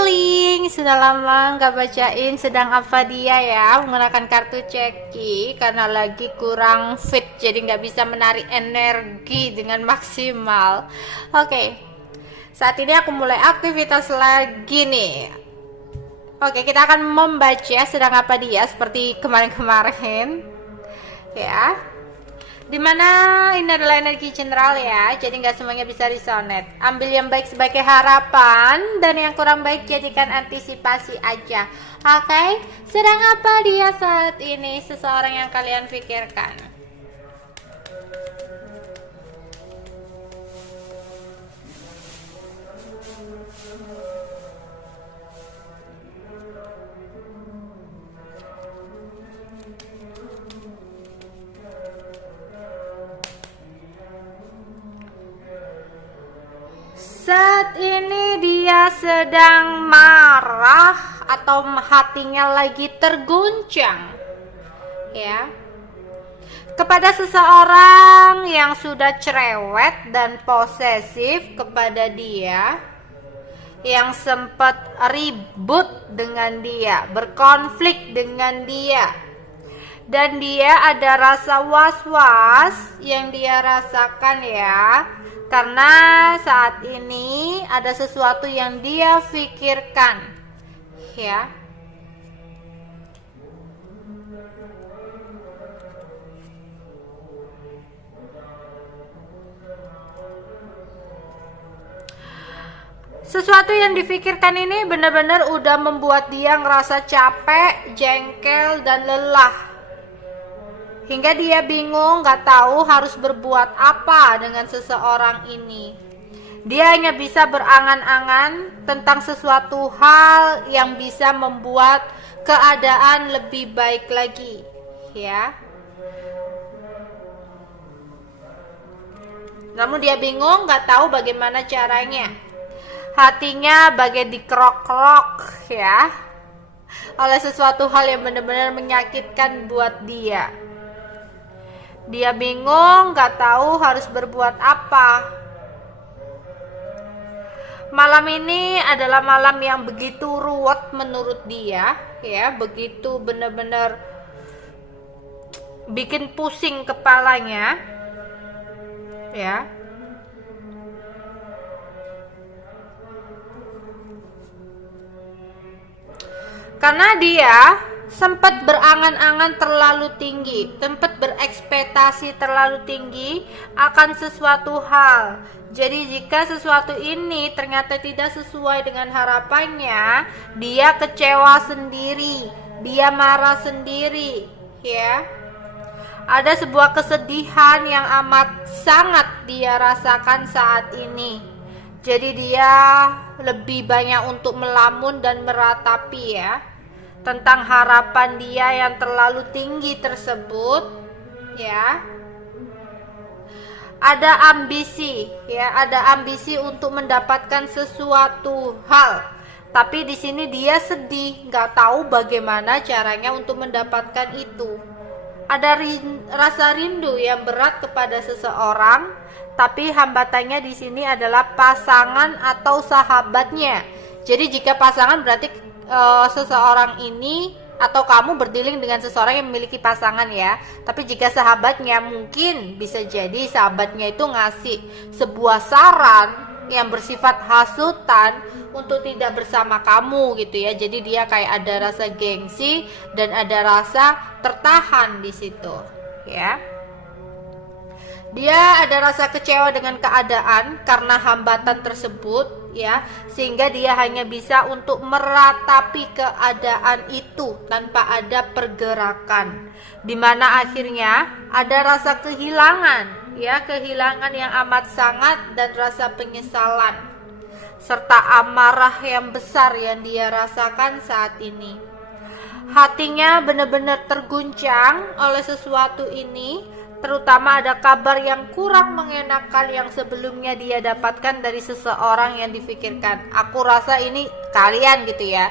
darling, sudah lama nggak bacain sedang apa dia ya menggunakan kartu ceki karena lagi kurang fit jadi nggak bisa menarik energi dengan maksimal. Oke, saat ini aku mulai aktivitas lagi nih. Oke, kita akan membaca sedang apa dia seperti kemarin-kemarin ya, dimana ini adalah energi general ya, jadi nggak semuanya bisa resonate. Ambil yang baik sebagai harapan dan yang kurang baik jadikan antisipasi aja. Oke, sedang apa dia saat ini seseorang yang kalian pikirkan? Saat ini dia sedang marah atau hatinya lagi terguncang ya, kepada seseorang yang sudah cerewet dan posesif kepada dia, yang sempat ribut dengan dia, berkonflik dengan dia, dan dia ada rasa was-was yang dia rasakan ya, karena saat ini ada sesuatu yang dia pikirkan ya. Sesuatu yang difikirkan ini benar-benar udah membuat dia ngerasa capek, jengkel, dan lelah. Hingga dia bingung, gak tahu harus berbuat apa dengan seseorang ini. Dia hanya bisa berangan-angan tentang sesuatu hal yang bisa membuat keadaan lebih baik lagi ya. Namun dia bingung, gak tahu bagaimana caranya. Hatinya bagai dikerok-kerok ya, oleh sesuatu hal yang benar-benar menyakitkan buat dia. Dia bingung, gak tahu harus berbuat apa. Malam ini adalah malam yang begitu ruwet menurut dia ya, begitu benar-benar bikin pusing kepalanya ya. Karena dia sempat berangan-angan terlalu tinggi, sempat berekspektasi terlalu tinggi akan sesuatu hal. Jadi jika sesuatu ini ternyata tidak sesuai dengan harapannya, dia kecewa sendiri, dia marah sendiri ya. Ada sebuah kesedihan yang amat sangat dia rasakan saat ini. Jadi dia lebih banyak untuk melamun dan meratapi ya, tentang harapan dia yang terlalu tinggi tersebut ya. Ada ambisi ya, ada ambisi untuk mendapatkan sesuatu hal, tapi di sini dia sedih, nggak tahu bagaimana caranya untuk mendapatkan itu. Ada rasa rindu yang berat kepada seseorang, tapi hambatannya di sini adalah pasangan atau sahabatnya. Jadi jika pasangan berarti seseorang ini atau kamu berdealing dengan seseorang yang memiliki pasangan ya. Tapi jika sahabatnya, mungkin bisa jadi sahabatnya itu ngasih sebuah saran yang bersifat hasutan untuk tidak bersama kamu gitu ya. Jadi dia kayak ada rasa gengsi dan ada rasa tertahan di situ ya. Dia ada rasa kecewa dengan keadaan karena hambatan tersebut ya, sehingga dia hanya bisa untuk meratapi keadaan itu tanpa ada pergerakan, dimana akhirnya ada rasa kehilangan ya, kehilangan yang amat sangat dan rasa penyesalan serta amarah yang besar yang dia rasakan saat ini. Hatinya benar-benar terguncang oleh sesuatu ini, terutama ada kabar yang kurang mengenakan yang sebelumnya dia dapatkan dari seseorang yang difikirkan. Aku rasa ini kalian gitu ya,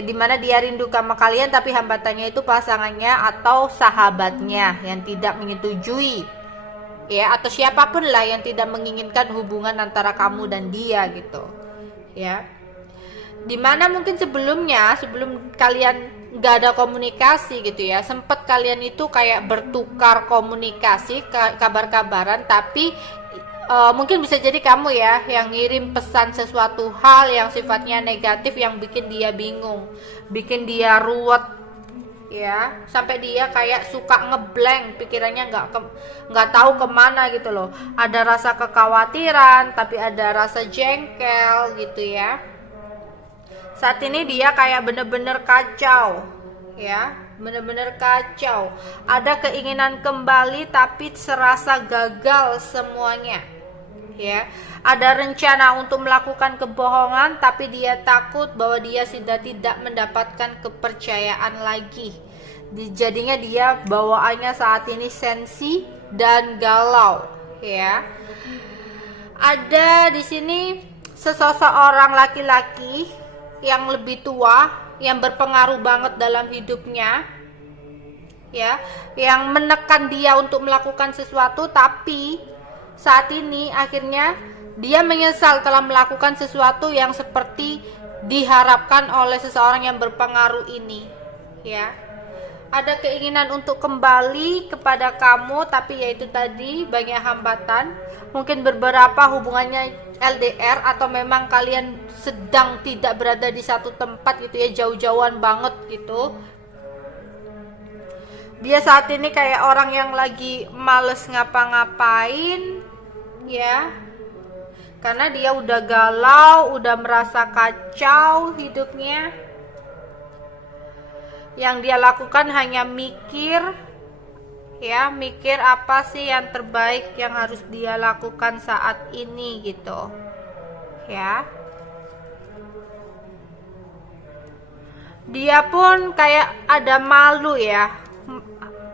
dimana dia rindu sama kalian tapi hambatannya itu pasangannya atau sahabatnya yang tidak menyetujui ya, atau siapapun lah yang tidak menginginkan hubungan antara kamu dan dia gitu ya. Dimana mungkin sebelumnya, sebelum kalian nggak ada komunikasi gitu ya, sempat kalian itu kayak bertukar komunikasi, kabar-kabaran, tapi mungkin bisa jadi kamu ya yang ngirim pesan sesuatu hal yang sifatnya negatif yang bikin dia bingung, bikin dia ruwet ya, sampai dia kayak suka ngeblank, pikirannya nggak tahu kemana gitu loh. Ada rasa kekhawatiran, tapi ada rasa jengkel gitu ya. Saat ini dia kayak bener-bener kacau ya, bener-bener kacau. Ada keinginan kembali tapi serasa gagal semuanya ya. Ada rencana untuk melakukan kebohongan tapi dia takut bahwa dia sudah tidak mendapatkan kepercayaan lagi. Jadinya dia bawaannya saat ini sensi dan galau ya. Ada di sini seseorang laki-laki yang lebih tua, yang berpengaruh banget dalam hidupnya ya, yang menekan dia untuk melakukan sesuatu, tapi saat ini akhirnya dia menyesal telah melakukan sesuatu yang seperti diharapkan oleh seseorang yang berpengaruh ini ya. Ada keinginan untuk kembali kepada kamu, tapi yaitu tadi banyak hambatan. Mungkin beberapa hubungannya LDR, atau memang kalian sedang tidak berada di satu tempat gitu ya, jauh-jauhan banget gitu. Dia saat ini kayak orang yang lagi males ngapa-ngapain ya, karena dia udah galau, udah merasa kacau hidupnya. Yang dia lakukan hanya mikir ya, mikir apa sih yang terbaik yang harus dia lakukan saat ini gitu ya. Dia pun kayak ada malu ya,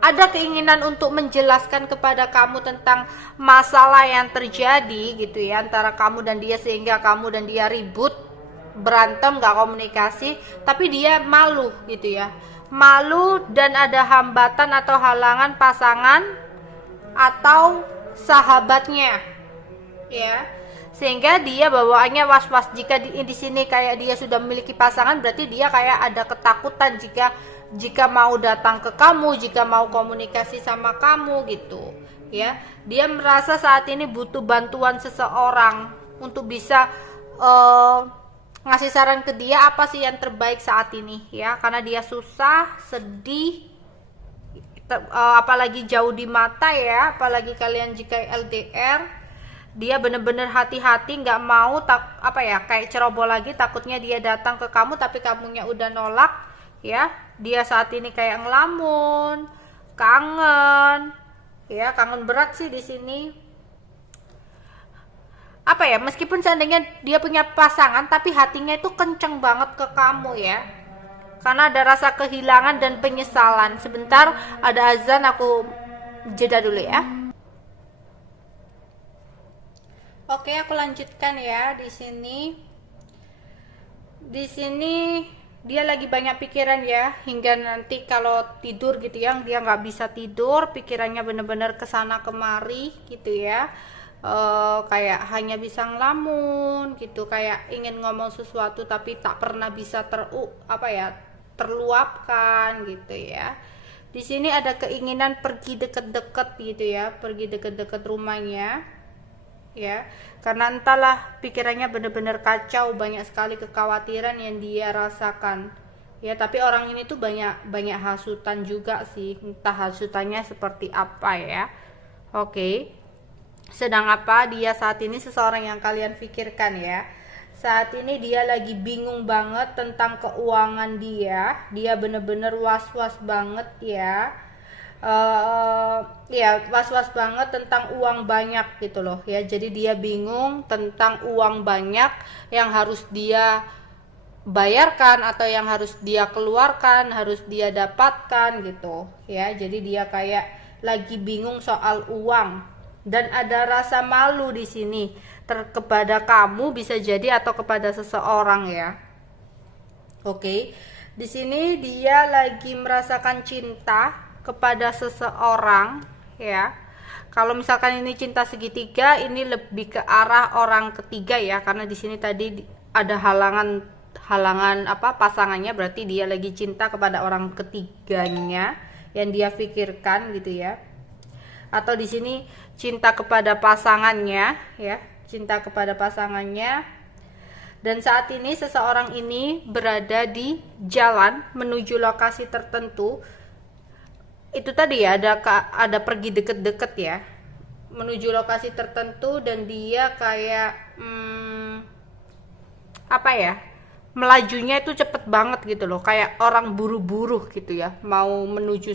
ada keinginan untuk menjelaskan kepada kamu tentang masalah yang terjadi gitu ya antara kamu dan dia, sehingga kamu dan dia ribut, berantem, gak komunikasi, tapi dia malu gitu ya. Malu dan ada hambatan atau halangan pasangan atau sahabatnya ya, sehingga dia bawaannya was-was. Jika di sini kayak dia sudah memiliki pasangan, berarti dia kayak ada ketakutan jika mau datang ke kamu, jika mau komunikasi sama kamu gitu ya. Dia merasa saat ini butuh bantuan seseorang untuk bisa ngasih saran ke dia apa sih yang terbaik saat ini ya, karena dia susah, sedih, apalagi jauh di mata ya, apalagi kalian jika LDR. Dia bener-bener hati-hati, nggak mau kayak ceroboh lagi, takutnya dia datang ke kamu tapi kamunya udah nolak ya. Dia saat ini kayak ngelamun, kangen ya, kangen berat sih di sini. Meskipun seandainya dia punya pasangan, tapi hatinya itu kenceng banget ke kamu ya, karena ada rasa kehilangan dan penyesalan. Sebentar, ada azan, aku jeda dulu ya. Oke, aku lanjutkan ya. Di sini dia lagi banyak pikiran ya, hingga nanti kalau tidur gitu ya, dia nggak bisa tidur, pikirannya bener-bener kesana kemari gitu ya. Kayak hanya bisa ngelamun gitu, kayak ingin ngomong sesuatu tapi tak pernah bisa terluapkan gitu ya. Di sini ada keinginan pergi deket-deket gitu ya, pergi deket-deket rumahnya ya, karena entahlah pikirannya bener-bener kacau, banyak sekali kekhawatiran yang dia rasakan ya. Tapi orang ini tuh banyak hasutan juga sih, entah hasutannya seperti apa ya. Oke. Sedang apa dia saat ini, seseorang yang kalian pikirkan ya. Saat ini dia lagi bingung banget tentang keuangan dia. Dia bener-bener was-was banget ya. Was-was banget tentang uang banyak gitu loh ya. Jadi dia bingung tentang uang banyak yang harus dia bayarkan atau yang harus dia keluarkan, harus dia dapatkan gitu ya. Jadi dia kayak lagi bingung soal uang. Dan ada rasa malu di sini kepada kamu, bisa jadi, atau kepada seseorang ya. Oke. Di sini dia lagi merasakan cinta kepada seseorang ya. Kalau misalkan ini cinta segitiga, ini lebih ke arah orang ketiga ya, karena di sini tadi ada halangan pasangannya, berarti dia lagi cinta kepada orang ketiganya yang dia pikirkan gitu ya. Atau di sini cinta kepada pasangannya ya, cinta kepada pasangannya. Dan saat ini seseorang ini berada di jalan menuju lokasi tertentu. Itu tadi ya, ada pergi deket-deket ya, menuju lokasi tertentu, dan dia kayak melajunya itu cepet banget gitu loh, kayak orang buru-buru gitu ya, mau menuju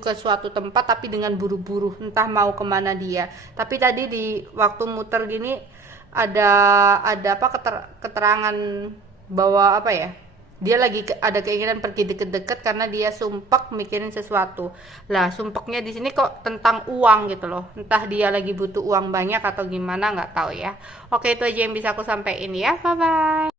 ke suatu tempat tapi dengan buru-buru, entah mau kemana dia. Tapi tadi di waktu muter gini ada keterangan bahwa dia lagi ada keinginan pergi deket-deket karena dia sumpek mikirin sesuatu. Lah sumpeknya di sini kok tentang uang gitu loh, entah dia lagi butuh uang banyak atau gimana, nggak tahu ya. Oke, itu aja yang bisa aku sampaikan ya, bye bye.